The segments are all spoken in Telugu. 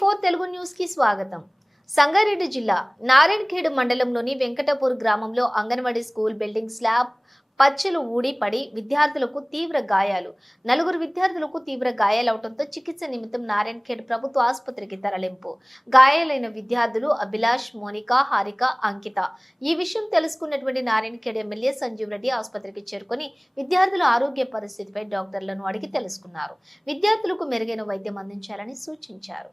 ఫోర్ తెలుగు న్యూస్కి స్వాగతం. సంగారెడ్డి జిల్లా నారాయణఖేడ్ మండలంలోని వెంకటపూర్ గ్రామంలో అంగన్వాడీ స్కూల్ బిల్డింగ్ స్లాబ్ పచ్చలు ఊడి పడి విద్యార్థులకు తీవ్ర గాయాలు. నలుగురు విద్యార్థులకు తీవ్ర గాయాలవడంతో చికిత్స నిమిత్తం నారాయణఖేడ్ ప్రభుత్వ ఆసుపత్రికి తరలింపు. గాయాలైన విద్యార్థులు అభిలాష్ మోనిక హారిక అంకిత. ఈ విషయం తెలుసుకున్నటువంటి నారాయణఖేడ్ ఎమ్మెల్యే సంజీవ్ రెడ్డి ఆసుపత్రికి చేరుకుని విద్యార్థుల ఆరోగ్య పరిస్థితిపై డాక్టర్లను అడిగి తెలుసుకున్నారు. విద్యార్థులకు మెరుగైన వైద్యం అందించాలని సూచించారు.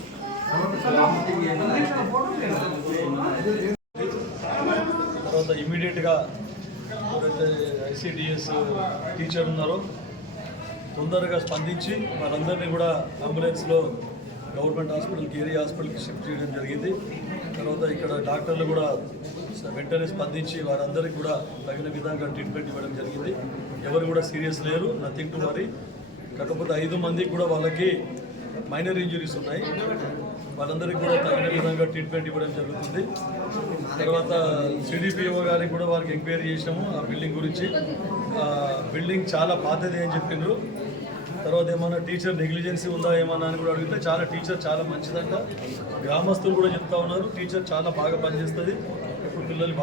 తర్వాత ఇమీడియట్గా ఎవరైతే ఐసీడిఎస్ టీచర్ ఉన్నారో తొందరగా స్పందించి వారందరినీ కూడా అంబులెన్స్లో గవర్నమెంట్ హాస్పిటల్కి ఏరియా హాస్పిటల్కి షిఫ్ట్ చేయడం జరిగింది. తర్వాత ఇక్కడ డాక్టర్లు కూడా వెంటనే స్పందించి వారందరికీ కూడా తగిన విధంగా ట్రీట్మెంట్ ఇవ్వడం జరిగింది. ఎవరు కూడా సీరియస్ లేరు నథింగ్ టు వరీ. కాకపోతే ఐదు మందికి కూడా వాళ్ళకి మైనర్ ఇంజురీస్ ఉన్నాయి. వాళ్ళందరికీ కూడా తగిన విధంగా ట్రీట్మెంట్ ఇవ్వడం జరుగుతుంది. తర్వాత సిడిపిఓ గారికి కూడా వారికి ఎంక్వైరీ చేసినాము ఆ బిల్డింగ్ గురించి. ఆ బిల్డింగ్ చాలా పాతది అని చెప్పిండ్రు తర్వాత ఏమైనా టీచర్ నెగ్లిజెన్సీ ఉందా ఏమన్నా అని కూడా అడిగితే చాలా టీచర్ చాలా మంచిదంట. గ్రామస్తులు కూడా చెప్తా ఉన్నారు టీచర్ చాలా బాగా పనిచేస్తుంది. ఇప్పుడు పిల్లలు బాగా